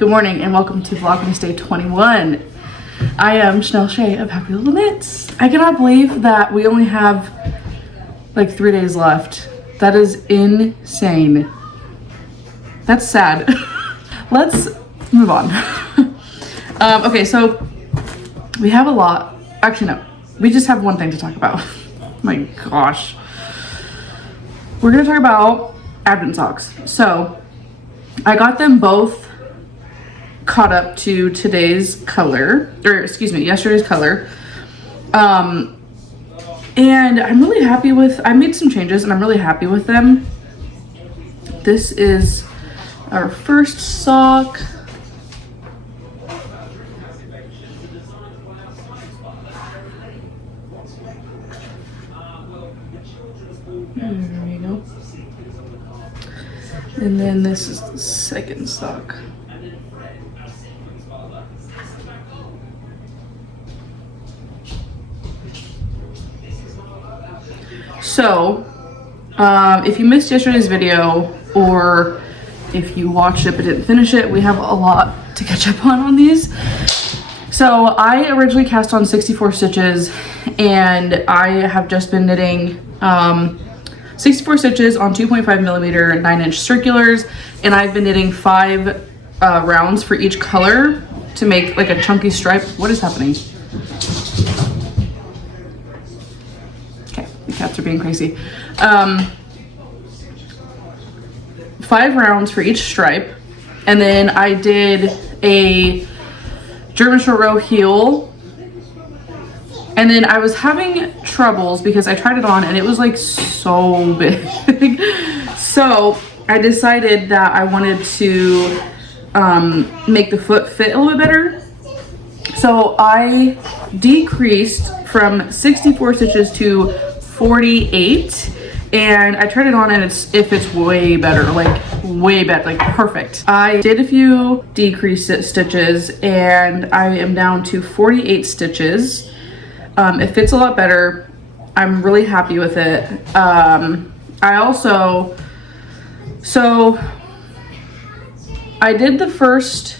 Good morning and welcome to Vlogmas Day 21. I am Chanel Shea of Happy Little Knits. I cannot believe that we only have like 3 days left. That is insane. That's sad. Let's move on. Okay, so we have a lot. Actually, no. We just have one thing to talk about. My gosh. We're gonna talk about Advent socks. So I got them both caught up to today's color, or excuse me, yesterday's color. And I'm really happy with, I made some changes and I'm really happy with them. This is our first sock. There we go. And then this is the second sock. So, if you missed yesterday's video, or if you watched it but didn't finish it, we have a lot to catch up on these. So I originally cast on 64 stitches, and I have just been knitting 64 stitches on 2.5 millimeter 9-inch circulars, and I've been knitting 5 rounds for each color to make like a chunky stripe. What is happening? Okay, the cats are being crazy. 5 rounds for each stripe, and then I did a German short row heel. And then I was having troubles because I tried it on and it was like so big. So I decided that I wanted to make the foot fit a little bit better. So I decreased from 64 stitches to 48. And I tried it on and it's way better, like way better, like perfect. I did a few decreased stitches and I am down to 48 stitches. It fits a lot better. I'm really happy with it. I also, so I did the first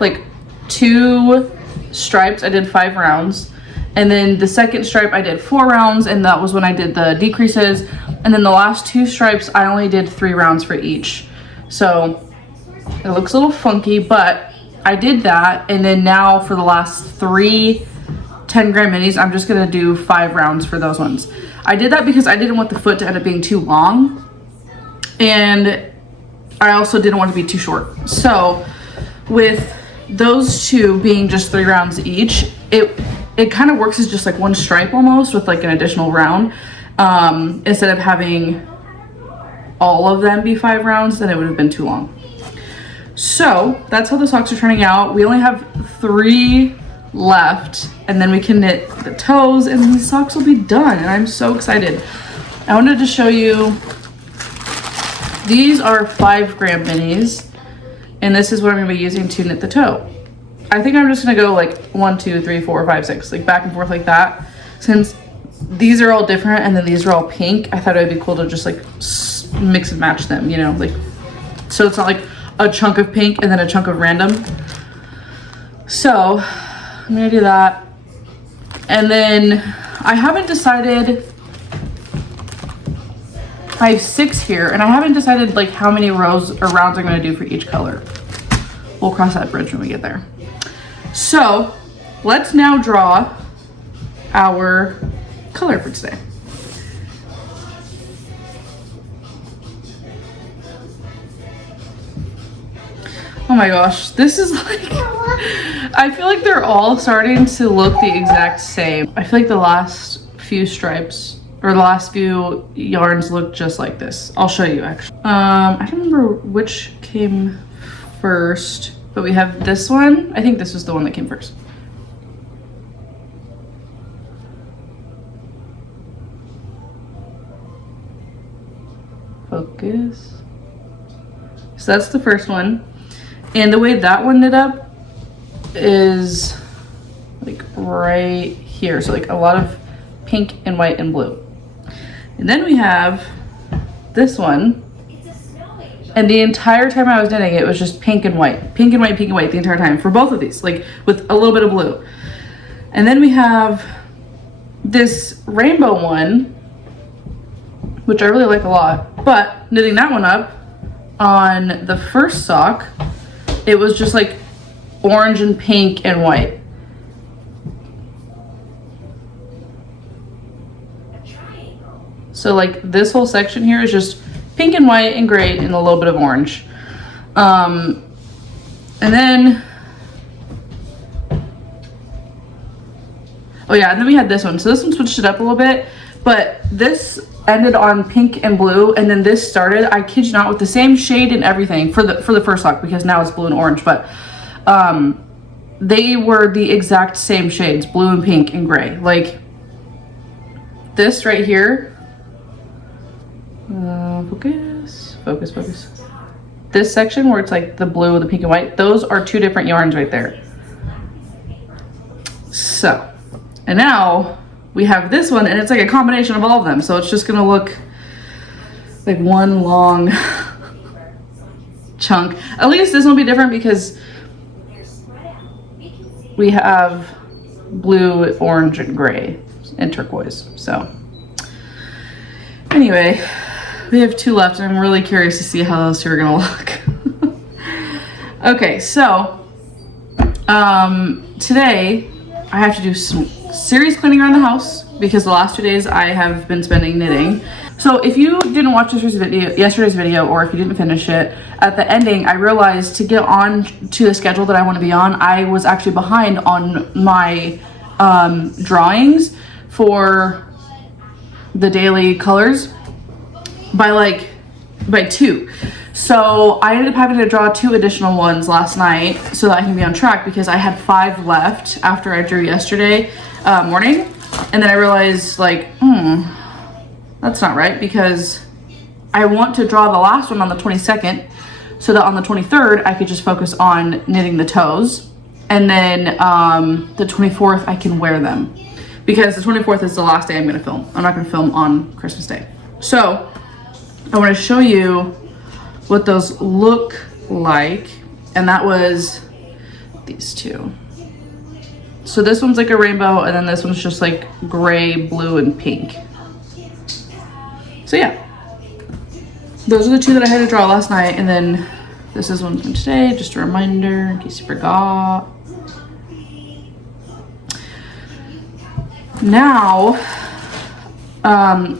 like 2 stripes, I did 5 rounds. And then the second stripe I did 4 rounds, and that was when I did the decreases. And then the last 2 stripes I only did 3 rounds for each. So it looks a little funky, but I did that. And then now for the last 3 10-gram minis, I'm just gonna do 5 rounds for those ones. I did that because I didn't want the foot to end up being too long, and I also didn't want it to be too short. So with those 2 being just 3 rounds each, it kind of works as just like one stripe almost, with like an additional round, instead of having all of them be 5 rounds. Then it would have been too long. So that's how the socks are turning out. We only have 3 left, and then we can knit the toes and these socks will be done, and I'm so excited. I wanted to show you, these are 5-gram minis, and this is what I'm gonna be using to knit the toe. I think I'm just gonna go like 1 2 3 4 5 6, like back and forth like that. Since these are all different and then these are all pink, I thought it would be cool to just like mix and match them, you know, like, so it's not like a chunk of pink and then a chunk of random. So I'm gonna do that. And then I haven't decided, I have 6 here, and I haven't decided like how many rows or rounds I'm gonna do for each color. We'll cross that bridge when we get there. So let's now draw our color for today. Oh my gosh, this is like, I feel like they're all starting to look the exact same. I feel like the last few stripes, or the last few yarns, look just like this. I'll show you actually. I don't remember which came first, but we have this one. I think this was the one that came first. Focus. So that's the first one. And the way that one knit up is like right here. So like a lot of pink and white and blue. And then we have this one, And the entire time I was knitting, it was just pink and white, pink and white, pink and white the entire time for both of these, like with a little bit of blue. And then we have this rainbow one, which I really like a lot, but knitting that one up on the first sock, it was just like orange and pink and white. So like this whole section here is just pink and white and gray and a little bit of orange. And then, oh yeah, and then we had this one. So this one switched it up a little bit, but this ended on pink and blue, and then this started, I kid you not, with the same shade and everything for the first sock, because now it's blue and orange, but they were the exact same shades, blue and pink and gray. Like this right here, focus. This section where it's like the blue, the pink and white, those are two different yarns right there. So, and now we have this one, and it's like a combination of all of them. So it's just gonna look like one long chunk. At least this one will be different because we have blue, orange, and gray, and turquoise. So anyway, we have two left, and I'm really curious to see how those two are gonna look. Okay, so today I have to do some serious cleaning around the house because the last 2 days I have been spending knitting. So if you didn't watch yesterday's video, or if you didn't finish it, at the ending I realized to get on to the schedule that I want to be on, I was actually behind on my drawings for the daily colors by 2. So I ended up having to draw 2 additional ones last night so that I can be on track, because I had 5 left after I drew yesterday morning. And then I realized, like, that's not right, because I want to draw the last one on the 22nd so that on the 23rd I could just focus on knitting the toes, and then the 24th I can wear them, because the 24th is the last day I'm going to film. I'm not going to film on Christmas Day. So I want to show you what those look like, and that was these two. So this one's like a rainbow, and then this one's just like gray, blue, and pink. So yeah, those are the 2 that I had to draw last night, and then this is one from today, just a reminder in case you forgot. Now,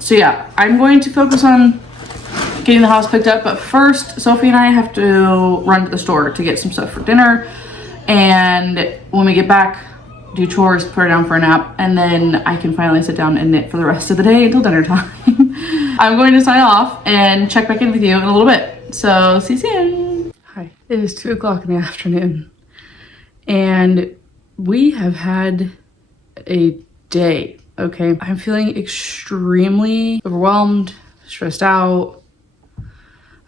so yeah, I'm going to focus on getting the house picked up, but first Sophie and I have to run to the store to get some stuff for dinner, and when we get back, do chores, put her down for a nap, and then I can finally sit down and knit for the rest of the day until dinner time. I'm going to sign off and check back in with you in a little bit, so see you soon. Hi, it is 2 o'clock in the afternoon, and we have had a day, okay? I'm feeling extremely overwhelmed, stressed out.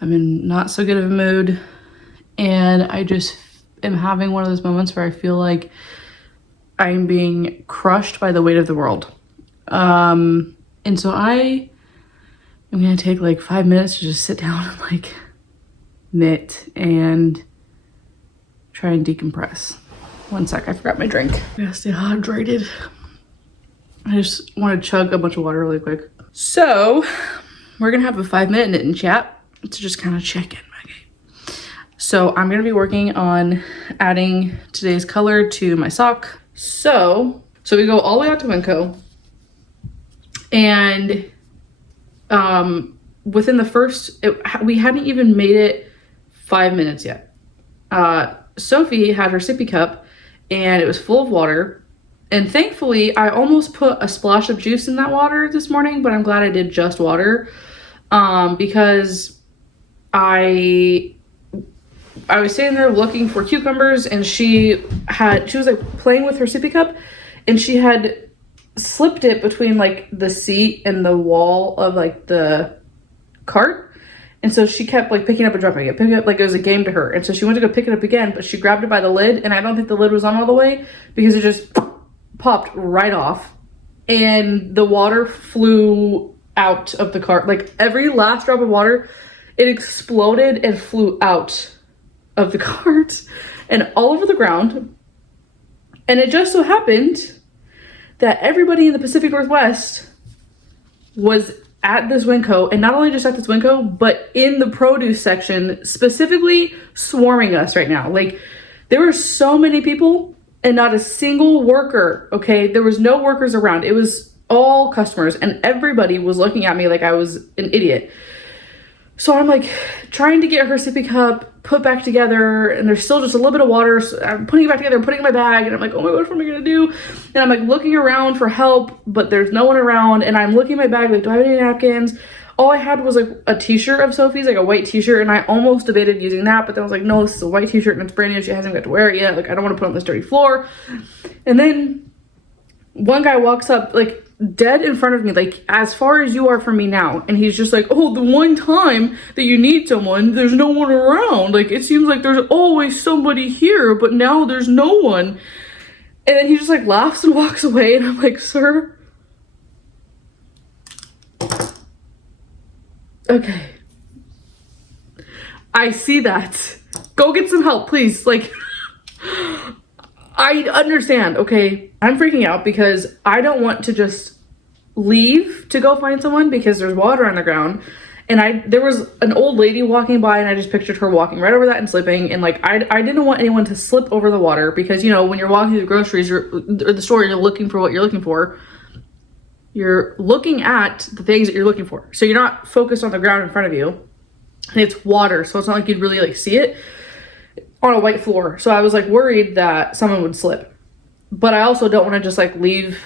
I'm in not so good of a mood, and I just am having one of those moments where I feel like I'm being crushed by the weight of the world. And so I am gonna take like 5 minutes to just sit down and like knit and try and decompress. One sec, I forgot my drink. I gotta stay hydrated. I just want to chug a bunch of water really quick. So we're gonna have a 5-minute knit and chat to just kind of check in. Okay. So I'm gonna be working on adding today's color to my sock. So we go all the way out to Winco, and within the first, we hadn't even made it 5 minutes yet. Sophie had her sippy cup, and it was full of water, and thankfully I almost put a splash of juice in that water this morning, but I'm glad I did just water, because I was sitting there looking for cucumbers, and she was like playing with her sippy cup, and she had slipped it between like the seat and the wall of like the cart, and so she kept like picking up and dropping it, picking it up like it was a game to her. And so she went to go pick it up again, but she grabbed it by the lid, and I don't think the lid was on all the way because it just popped right off, and the water flew out of the cart. Like every last drop of water it exploded and flew out of the cart and all over the ground. And it just so happened that everybody in the Pacific Northwest was at this Winco, and not only just at this Winco, but in the produce section, specifically swarming us right now. Like, there were so many people and not a single worker, okay? There was no workers around. It was all customers, and everybody was looking at me like I was an idiot. So I'm like trying to get her sippy cup put back together, and there's still just a little bit of water. So I'm putting it back together, putting it in my bag, and I'm like, oh my gosh, what am I gonna do? And I'm like looking around for help, but there's no one around. And I'm looking in my bag, like, do I have any napkins? All I had was like a t-shirt of Sophie's, like a white t-shirt, and I almost debated using that, but then I was like, no, this is a white t-shirt and it's brand new. She hasn't got to wear it yet. Like, I don't want to put it on this dirty floor. And then one guy walks up, like, dead in front of me, like as far as you are from me now, and he's just like, oh, the one time that you need someone, there's no one around. Like, it seems like there's always somebody here, but now there's no one. And then he just like laughs and walks away, and I'm like, sir, okay, I see that, go get some help, please. Like, I understand, okay? I'm freaking out because I don't want to just leave to go find someone because there's water on the ground. And there was an old lady walking by, and I just pictured her walking right over that and slipping. And like, I didn't want anyone to slip over the water because, you know, when you're walking through the groceries or the store, you're looking for what you're looking for. You're looking at the things that you're looking for. So you're not focused on the ground in front of you. And it's water, so it's not like you'd really like see it on a white floor. So I was like worried that someone would slip, but I also don't want to just like leave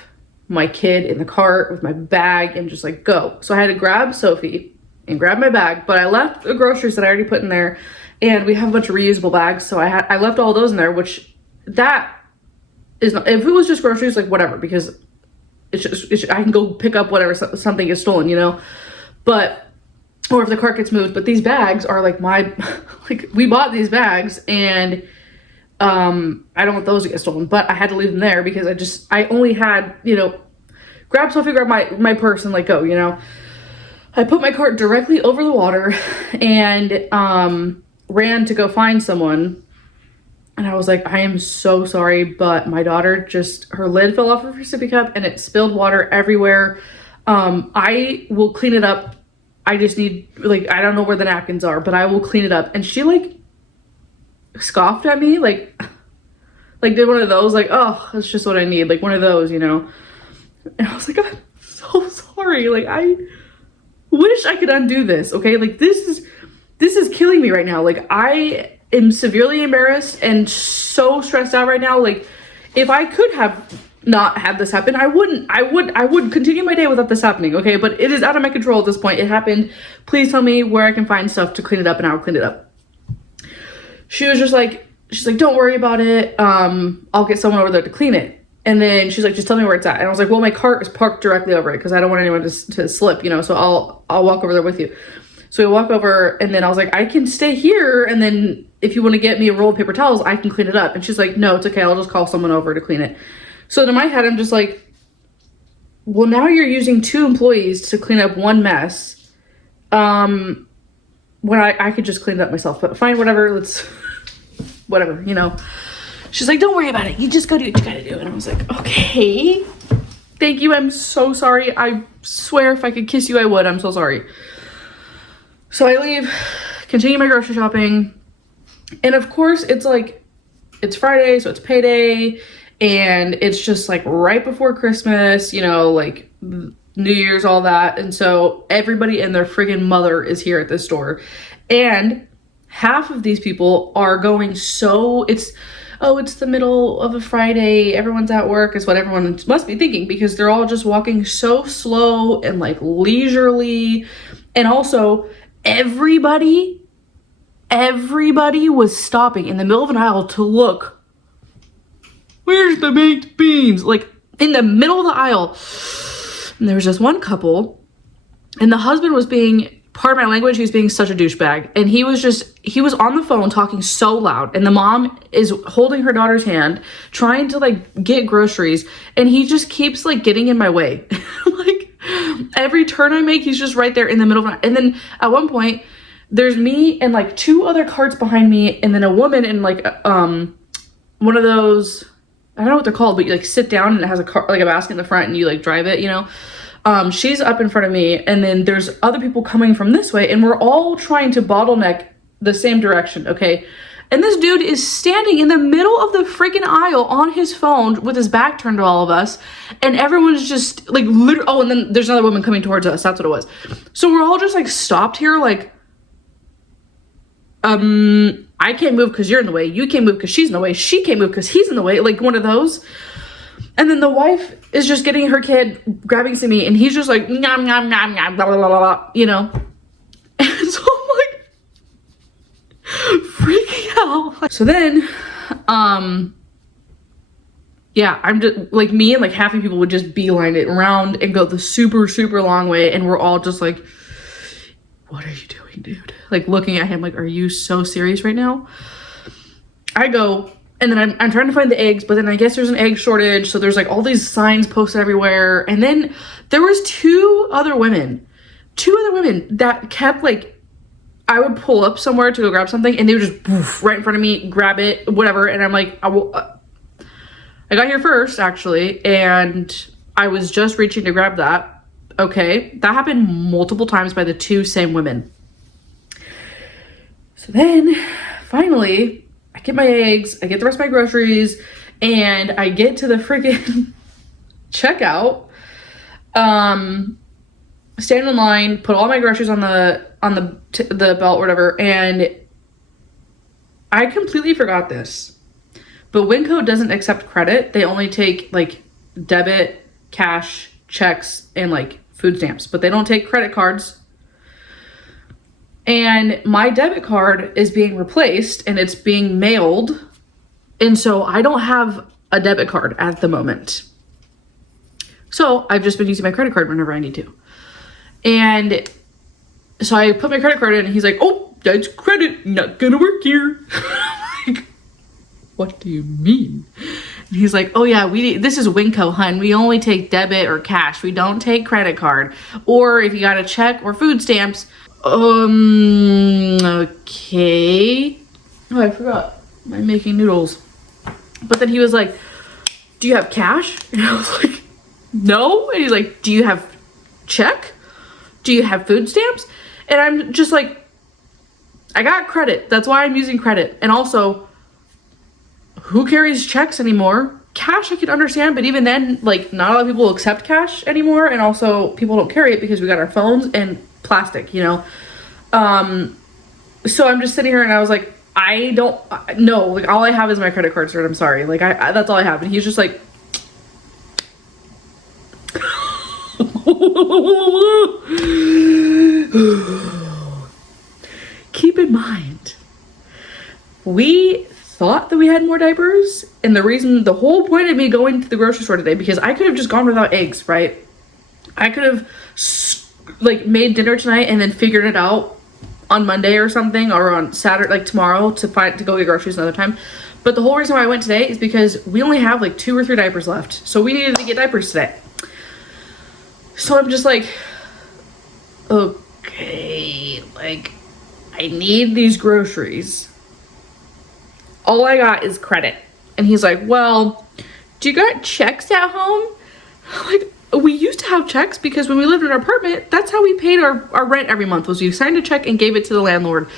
my kid in the cart with my bag and just like go. So I had to grab Sophie and grab my bag, but I left the groceries that I already put in there, and we have a bunch of reusable bags. So I left all those in there, which that is not, if it was just groceries, like whatever, because I can go pick up whatever something is stolen, you know, or if the cart gets moved. But these bags are like like we bought these bags, and I don't want those to get stolen, but I had to leave them there because I only had, you know, grab Sophie, grab my purse, and like go, you know. I put my cart directly over the water and ran to go find someone. And I was like, I am so sorry, but my daughter her lid fell off of her sippy cup and it spilled water everywhere. I will clean it up. I just need, like, I don't know where the napkins are, but I will clean it up. And she like scoffed at me, like did one of those, like, oh, that's just what I need, like one of those, you know. And I was like, I'm so sorry. Like, I wish I could undo this, okay? Like, this is killing me right now. Like, I am severely embarrassed and so stressed out right now. Like, if I could have not had this happen, I would continue my day without this happening, okay? But it is out of my control at this point. It happened. Please tell me where I can find stuff to clean it up, and I will clean it up. She was just like, she's like, don't worry about it. I'll get someone over there to clean it. And then she's like, just tell me where it's at. And I was like, well, my cart is parked directly over it because I don't want anyone to slip, you know, so I'll walk over there with you. So we walk over, and then I was like, I can stay here, and then if you want to get me a roll of paper towels, I can clean it up. And she's like, no, it's okay, I'll just call someone over to clean it. So in my head, I'm just like, well, now you're using 2 employees to clean up one mess, when I could just clean it up myself. But fine, whatever, whatever, you know. She's like, don't worry about it, you just go do what you gotta do. And I was like, okay, thank you, I'm so sorry. I swear if I could kiss you, I would. I'm so sorry. So I leave, continue my grocery shopping. And of course, it's like, it's Friday, so it's payday. And it's just like right before Christmas, you know, like New Year's, all that. And so everybody and their friggin' mother is here at this store. And half of these people are going it's the middle of a Friday, everyone's at work, is what everyone must be thinking, because they're all just walking so slow and like leisurely. And also everybody was stopping in the middle of an aisle to look, where's the baked beans? Like in the middle of the aisle. And there was just one couple, and the husband was being, pardon my language, he was being such a douchebag. And he was on the phone talking so loud, and the mom is holding her daughter's hand, trying to like get groceries, and he just keeps like getting in my way. Like every turn I make, he's just right there in the middle of it. And then at one point, there's me and like 2 other carts behind me, and then a woman in like one of those, I don't know what they're called, but you like sit down and it has a car, like a basket in the front, and you like drive it, you know. She's up in front of me, and then there's other people coming from this way, and we're all trying to bottleneck the same direction, okay? And this dude is standing in the middle of the freaking aisle on his phone with his back turned to all of us, and everyone's just like literally, oh, and then there's another woman coming towards us. That's what it was. So we're all just like stopped here, like, I can't move because you're in the way. You can't move because she's in the way. She can't move because he's in the way. Like one of those. And then the wife is just getting her kid, grabbing some meat, and he's just like, nom, nom, nom, nom, blah, blah, blah, blah, you know? And so I'm like, freaking out. So then, yeah, I'm just, like, me and like half of people would just beeline it around and go the super, super long way, and we're all just like, what are you doing, dude? Like, looking at him like, are you so serious right now? I go, and then I'm trying to find the eggs, but then I guess there's an egg shortage, so there's like all these signs posted everywhere. And then there was two other women that kept like, I would pull up somewhere to go grab something, and they would just poof, right in front of me, grab it, whatever. And I'm like, I got here first, actually, and I was just reaching to grab that. Okay, that happened multiple times by the 2 same women. So then, finally, I get my eggs, I get the rest of my groceries, and I get to the freaking checkout, stand in line, put all my groceries on the belt or whatever, and I completely forgot this, but Winco doesn't accept credit. They only take like debit, cash, checks, and like food stamps, but they don't take credit cards. And my debit card is being replaced and it's being mailed, and so I don't have a debit card at the moment. So I've just been using my credit card whenever I need to. And so I put my credit card in, and he's like, oh, that's credit, not gonna work here. I'm like, what do you mean? And he's like, oh yeah, this is Winco, hun. We only take debit or cash. We don't take credit card. Or if you got a check or food stamps. Okay. Oh, I forgot. I'm making noodles. But then he was like, do you have cash? And I was like, no. And he's like, do you have check? Do you have food stamps? And I'm just like, I got credit. That's why I'm using credit. And also, who carries checks anymore? Cash I can understand, but even then, like, not a lot of people accept cash anymore, and also people don't carry it because we got our phones and plastic, you know. So I'm just sitting here, and I was like, I don't no, like, all I have is my credit card, sir. I'm sorry, like, I that's all I have. And he's just like, keep in mind, we thought that we had more diapers, and the whole point of me going to the grocery store today, because I could have just gone without eggs, right? I could have like made dinner tonight and then figured it out on Monday or something, or on Saturday, like tomorrow, to go get groceries another time. But the whole reason why I went today is because we only have like 2 or 3 diapers left, so we needed to get diapers today. So I'm just like, okay, like, I need these groceries. All I got is credit. And he's like, well, do you got checks at home? I'm like, we used to have checks because when we lived in our apartment, that's how we paid our rent every month, was we signed a check and gave it to the landlord.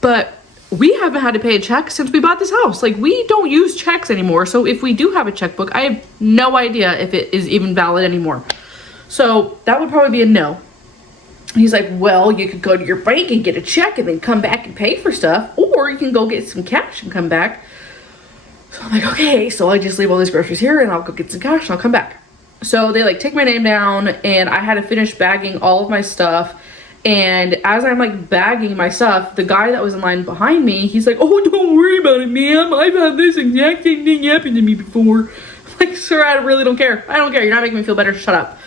But we haven't had to pay a check since we bought this house. Like, we don't use checks anymore. So if we do have a checkbook, I have no idea if it is even valid anymore. So that would probably be a no. He's like, well, you could go to your bank and get a check and then come back and pay for stuff, or you can go get some cash and come back. So I'm like, okay, so I just leave all these groceries here and I'll go get some cash and I'll come back. So they like take my name down, and I had to finish bagging all of my stuff. And as I'm like bagging my stuff, the guy that was in line behind me, he's like, oh, don't worry about it, ma'am. I've had this exact same thing happen to me before. I'm like, sir, I really don't care. I don't care. You're not making me feel better. Shut up.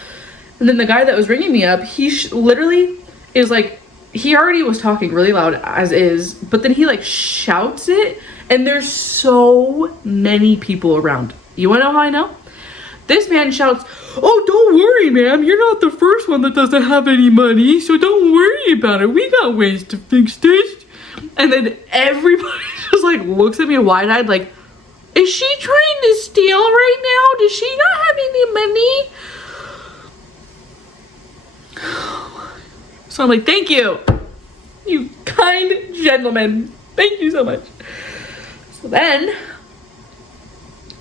And then the guy that was ringing me up, he literally is like, he already was talking really loud as is, but then he like shouts it, and there's so many people around. You wanna know how I know? This man shouts, "Oh, don't worry, ma'am. You're not the first one that doesn't have any money, so don't worry about it. We got ways to fix this." And then everybody just like looks at me wide-eyed like, is she trying to steal right now? Does she not have any money? So I'm like, thank you, you kind gentleman. Thank you so much. So then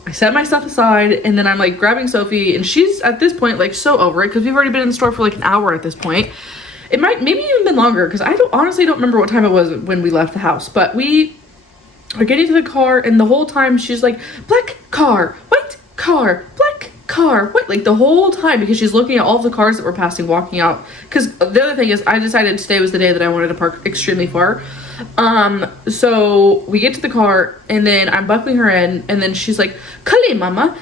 I set my stuff aside and then I'm like grabbing Sophie, and she's at this point like so over it because we've already been in the store for like an hour at this point. It might maybe even been longer because I honestly don't remember what time it was when we left the house, but we are getting to the car and the whole time she's like, black car, white car, black car, what, like the whole time, because she's looking at all of the cars that were passing walking out. Because the other thing is I decided today was the day that I wanted to park extremely far. So we get to the car and then I'm buckling her in and then she's like, color mama,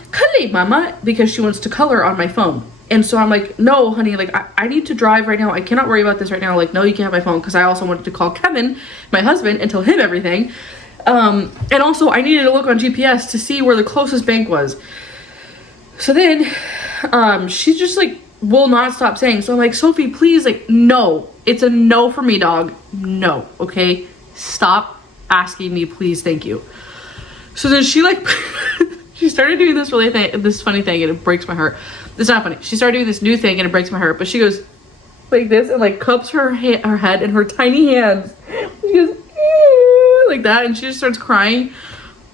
because she wants to color on my phone. And so I'm like, no honey, like I need to drive right now, I cannot worry about this right now. Like, no, you can't have my phone, because I also wanted to call Kevin, my husband, and tell him everything. And also I needed to look on GPS to see where the closest bank was. So then she just like will not stop saying, so I'm like, Sophie, please, like, no, it's a no for me, dog. No, okay, stop asking me, please, thank you. So then she like she started doing this funny thing, and it breaks my heart. It's not funny. She started doing this new thing and it breaks my heart, but she goes like this and like cups her head in her tiny hands. She goes like that, and she just starts crying.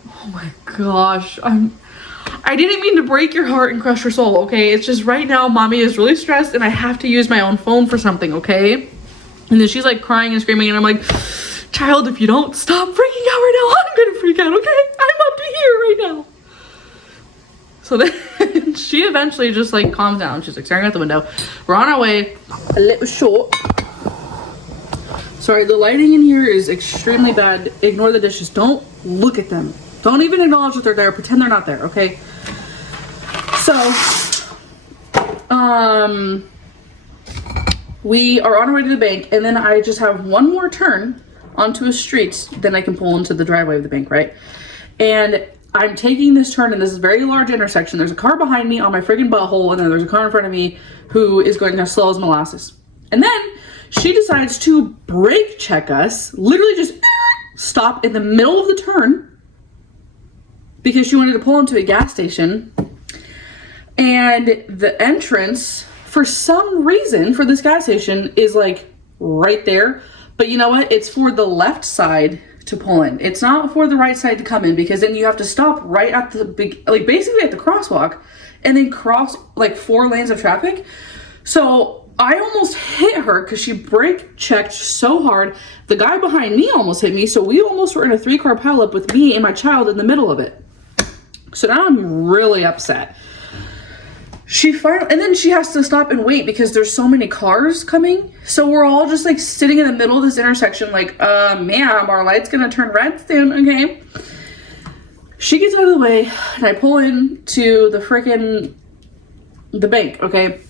Oh my gosh, I didn't mean to break your heart and crush your soul, okay? It's just right now mommy is really stressed and I have to use my own phone for something, okay? And then she's like crying and screaming and I'm like, child, if you don't stop freaking out right now, I'm gonna freak out, okay? I'm up to here right now. So then she eventually just like calms down. She's like staring out the window. We're on our way a little short. Sorry, the lighting in here is extremely bad. Ignore the dishes. Don't look at them. Don't even acknowledge that they're there. Pretend they're not there, okay? So, we are on our way to the bank, and then I just have one more turn onto a street, then I can pull into the driveway of the bank, right? And I'm taking this turn in this very large intersection. There's a car behind me on my friggin' butthole, and then there's a car in front of me who is going as slow as molasses. And then she decides to brake check us, literally just stop in the middle of the turn because she wanted to pull into a gas station. And the entrance, for some reason, for this gas station is like right there. But you know what? It's for the left side to pull in. It's not for the right side to come in, because then you have to stop right at the big, like basically at the crosswalk, and then cross like 4 lanes of traffic. So I almost hit her because she brake checked so hard. The guy behind me almost hit me. So we almost were in a 3-car pileup with me and my child in the middle of it. So now I'm really upset. She finally, and then she has to stop and wait because there's so many cars coming. So we're all just like sitting in the middle of this intersection like, ma'am, our light's gonna turn red soon, okay? She gets out of the way and I pull into the bank, okay?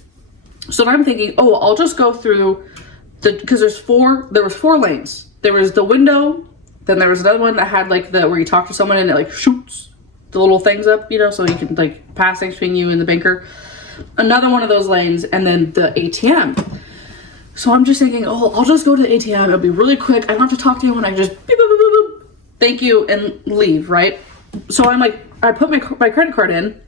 So then I'm thinking, oh, I'll just go through because there was 4 lanes. There was the window, then there was another one that had like where you talk to someone and it like shoots the little things up, you know, so you can like pass things between you and the banker. Another one of those lanes, and then the ATM. So I'm just thinking, oh, I'll just go to the ATM. It'll be really quick. I don't have to talk to anyone. I can just beep, boop, boop, boop, boop, thank you, and leave, right? So I'm like, I put my credit card in,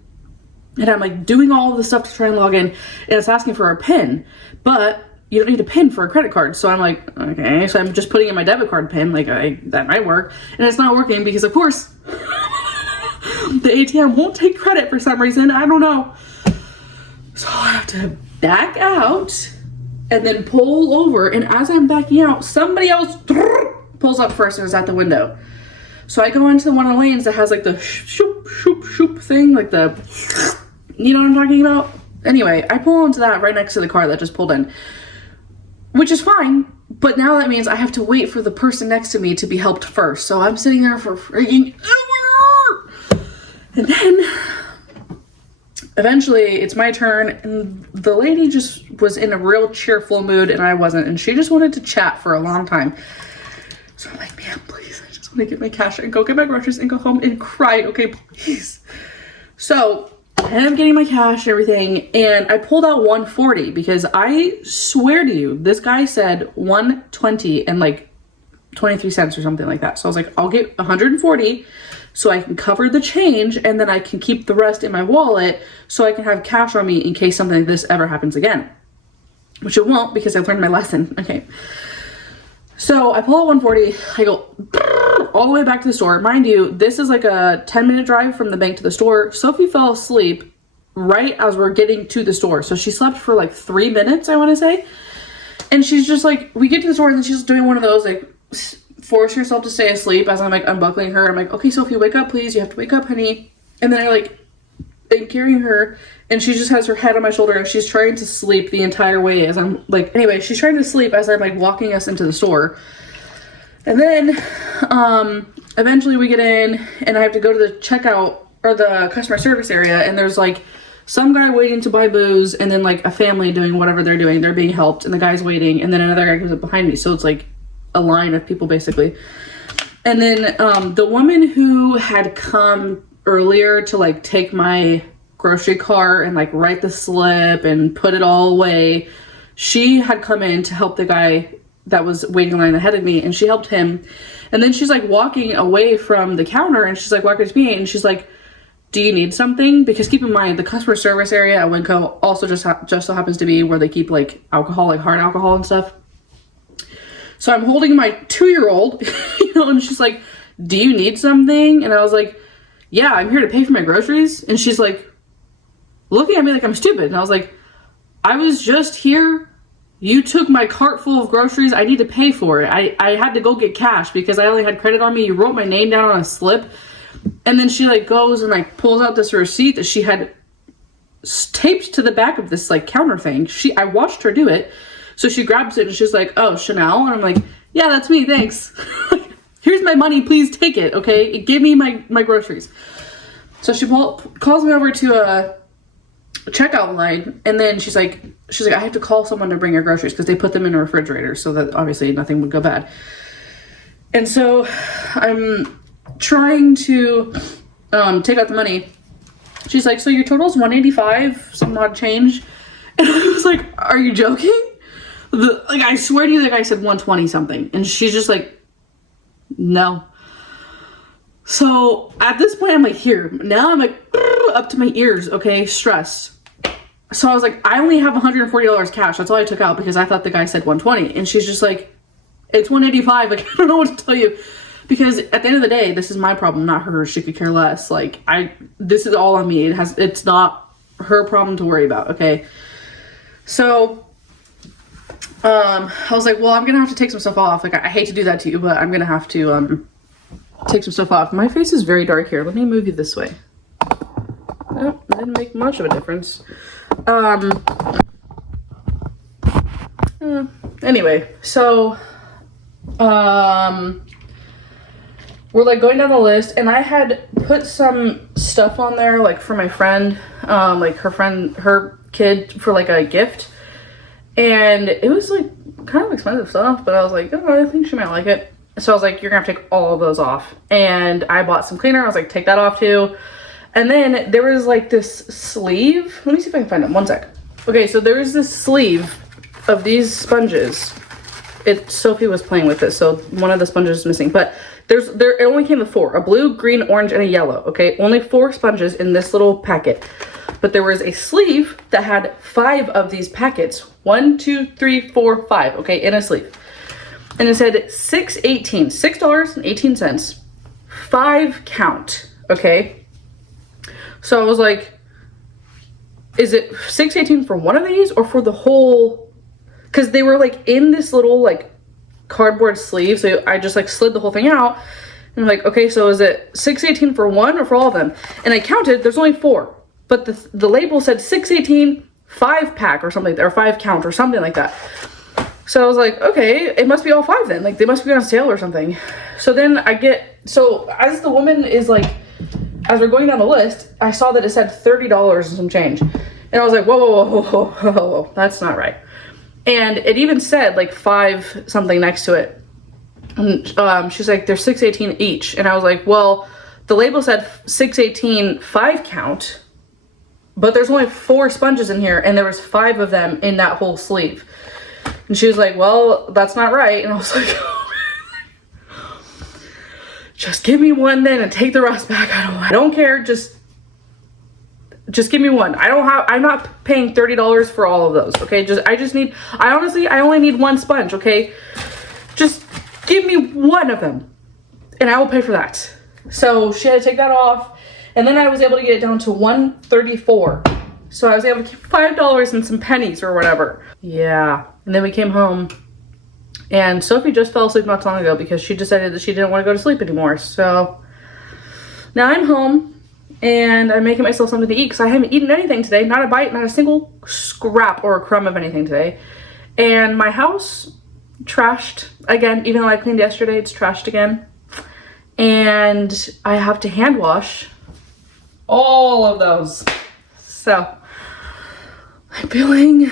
and I'm like doing all of the stuff to try and log in, and it's asking for a PIN, but you don't need a PIN for a credit card. So I'm like, okay, so I'm just putting in my debit card PIN, like that might work, and it's not working because of course the ATM won't take credit for some reason. I don't know. So I have to back out and then pull over, and as I'm backing out, somebody else pulls up first and is at the window. So I go into one of the lanes that has like the shoop, shoop, shoop thing, like the, you know what I'm talking about? Anyway, I pull into that right next to the car that just pulled in, which is fine, but now that means I have to wait for the person next to me to be helped first. So I'm sitting there for freaking hour, and then eventually it's my turn, and the lady just was in a real cheerful mood and I wasn't, and she just wanted to chat for a long time. So I'm like, ma'am, please, I just want to get my cash and go get my groceries and go home and cry, okay, please. So ended up getting my cash and everything, and I pulled out 140 because I swear to you, this guy said 120 and like 23 cents or something like that. So I was like, I'll get 140 so I can cover the change, and then I can keep the rest in my wallet so I can have cash on me in case something like this ever happens again. Which it won't, because I've learned my lesson. Okay. So I pull out 140, I go all the way back to the store. Mind you, this is like a 10-minute drive from the bank to the store. Sophie fell asleep right as we're getting to the store. So she slept for like 3 minutes, I want to say. And she's just like, we get to the store and then she's doing one of those like, force yourself to stay asleep as I'm like unbuckling her. I'm like, okay, Sophie, wake up, please. You have to wake up, honey. And then I like, I'm carrying her and she just has her head on my shoulder and she's trying to sleep the entire way as I'm like, anyway, she's trying to sleep as I'm like walking us into the store. And then eventually we get in and I have to go to the checkout or the customer service area, and there's like some guy waiting to buy booze and then like a family doing whatever they're doing. They're being helped and the guy's waiting, and then another guy comes up behind me. So it's like a line of people basically. And then the woman who had come earlier to like take my grocery cart and like write the slip and put it all away, she had come in to help the guy that was waiting in line ahead of me, and she helped him. And then she's like walking away from the counter and she's like walking to me and she's like, do you need something? Because keep in mind, the customer service area at Winco also just so happens to be where they keep like alcohol, like hard alcohol and stuff. So I'm holding my 2-year-old, you know, and she's like, do you need something? And I was like, yeah, I'm here to pay for my groceries. And she's like, looking at me like I'm stupid. And I was like, I was just here. You took my cart full of groceries. I need to pay for it. I had to go get cash because I only had credit on me. You wrote my name down on a slip. And then she like goes and like pulls out this receipt that she had taped to the back of this like counter thing. I watched her do it. So she grabs it and she's like, oh, Chanel. And I'm like, yeah, that's me. Thanks. Here's my money. Please take it. Okay. Give me my groceries. So she calls me over to a checkout line. And then she's like, I have to call someone to bring your groceries because they put them in a refrigerator so that obviously nothing would go bad. And so I'm trying to take out the money. She's like, so your total is $185, some odd change. And I was like, are you joking? Like, I swear to you, the guy said 120 something. And she's just like, no. So at this point, I'm like, here. Now I'm like, up to my ears, okay? Stressed. So I was like, I only have $140 cash. That's all I took out because I thought the guy said 120. And she's just like, it's 185. Like, I don't know what to tell you. Because at the end of the day, this is my problem, not hers. She could care less. Like, this is all on me. It's not her problem to worry about, okay? So I was like, well, I'm gonna have to take some stuff off. Like, I hate to do that to you, but I'm gonna have to take some stuff off. My face is very dark here. Let me move you this way. Oh, it didn't make much of a difference. Anyway, so we're like going down the list, and I had put some stuff on there like for my friend, like her kid, for like a gift. And it was like kind of expensive stuff, but I was like, oh, I think she might like it. So I was like, you're gonna have to take all of those off. And I bought some cleaner. I was like, take that off too. And then there was like this sleeve. Let me see if I can find it. One sec. Okay, so there was this sleeve of these sponges. Sophie was playing with it, so one of the sponges is missing. But it only came with 4: a blue, green, orange, and a yellow. Okay, only 4 sponges in this little packet. But there was a sleeve that had 5 of these packets. 1, 2, 3, 4, 5. Okay, in a sleeve. And it said $6.18, 5 count. Okay. So I was like, is it $6.18 for one of these or for the whole? Because they were like in this little like cardboard sleeve. So I just like slid the whole thing out. And I'm like, okay, so is it $6.18 for one or for all of them? And I counted, there's only 4. But the label said $6.18 5-pack or something, or 5 count or something like that. So I was like, okay, it must be all 5 then. Like, they must be on sale or something. So then so as the woman is like, as we're going down the list, I saw that it said $30 and some change. And I was like, whoa, that's not right. And it even said like 5 something next to it. And she's like, they're $6.18 each. And I was like, well, the label said $6.18 5 count. but there's only 4 sponges in here, and there was 5 of them in that whole sleeve. And she was like, well, that's not right. And I was like, just give me one then and take the rest back. I don't care. Just give me one. I'm not paying $30 for all of those. Okay. I only need 1 sponge. Okay. Just give me 1 of them and I will pay for that. So she had to take that off. And then I was able to get it down to $1.34. So I was able to keep $5 and some pennies or whatever. Yeah. And then we came home and Sophie just fell asleep not so long ago because she decided that she didn't want to go to sleep anymore. So now I'm home and I'm making myself something to eat because I haven't eaten anything today. Not a bite, not a single scrap or a crumb of anything today. And my house trashed again. Even though I cleaned yesterday, it's trashed again. And I have to hand wash all of those. So I'm feeling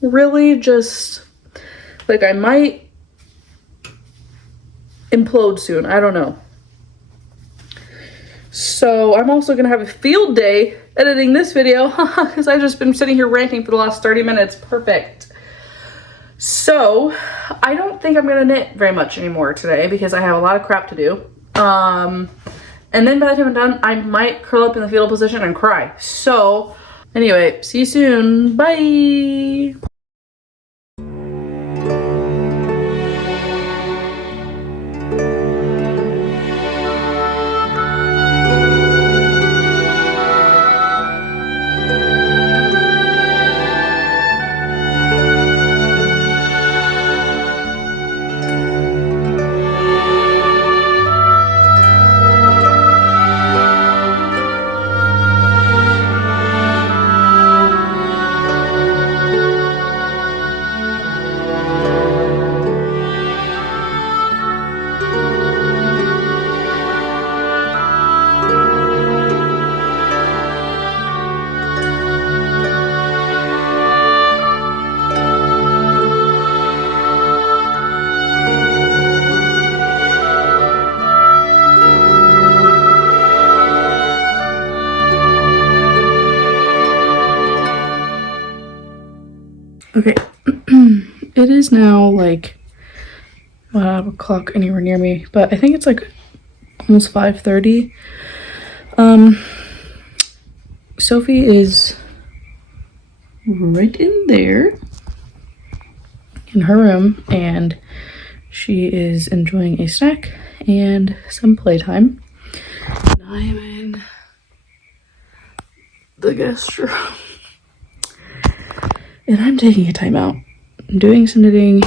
really just like I might implode soon. I don't know. So I'm also gonna have a field day editing this video because I've just been sitting here ranting for the last 30 minutes. Perfect. So I don't think I'm gonna knit very much anymore today because I have a lot of crap to do. And then by the time I'm done, I might curl up in the fetal position and cry. So anyway, see you soon. Bye. Okay, it is now like, I don't have a clock anywhere near me, but I think it's like almost 5:30. Sophie is right in there in her room and she is enjoying a snack and some playtime. And I am in the guest room. And I'm taking a time out. I'm doing some knitting.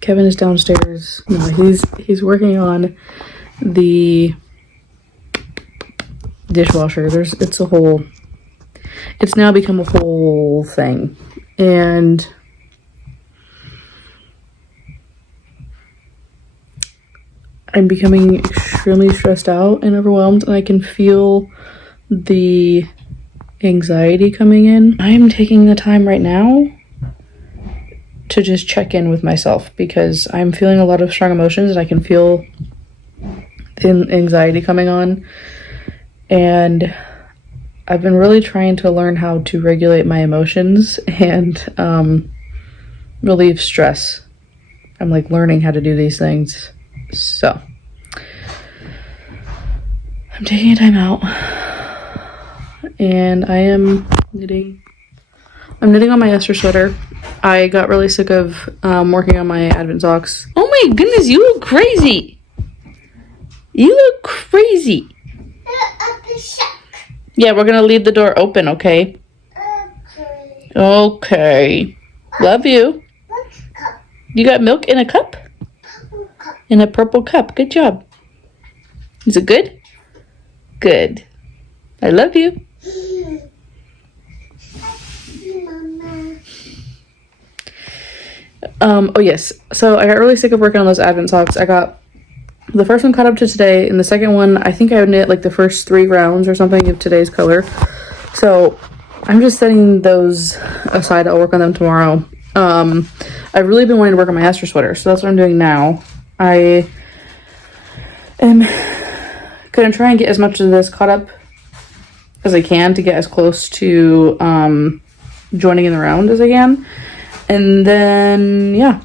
Kevin is downstairs. No, he's working on the dishwasher. It's now become a whole thing. And I'm becoming extremely stressed out and overwhelmed, and I can feel the anxiety coming in. I'm taking the time right now to just check in with myself because I'm feeling a lot of strong emotions and I can feel the anxiety coming on. And I've been really trying to learn how to regulate my emotions and relieve stress. I'm like learning how to do these things. So I'm taking a time out. And I am knitting. I'm knitting on my Esther sweater. I got really sick of working on my Advent socks. Oh my goodness, you look crazy. You look crazy. Yeah, we're gonna leave the door open, okay? Okay. Love you. You got milk in a cup? In a purple cup. Good job. Is it good? Good. I love you. Oh yes, so I got really sick of working on those Advent socks. I got the first one cut up to today, and the second one, I think I knit like the first 3 rounds or something of today's color. So I'm just setting those aside. I'll work on them tomorrow. I've really been wanting to work on my Esther sweater, so that's what I'm doing now. I am gonna try and get as much of this caught up as I can to get as close to joining in the round as I can. And then, yeah,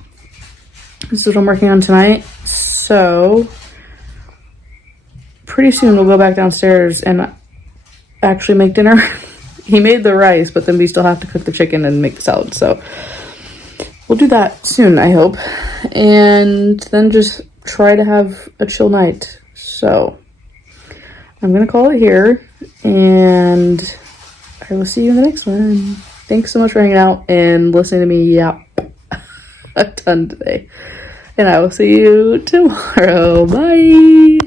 this is what I'm working on tonight. So pretty soon we'll go back downstairs and actually make dinner. He made the rice, but then we still have to cook the chicken and make the salad. So we'll do that soon, I hope. And then just try to have a chill night. So I'm gonna call it here, and I will see you in the next one. Thanks so much for hanging out and listening to me yap a ton today. And I will see you tomorrow. Bye.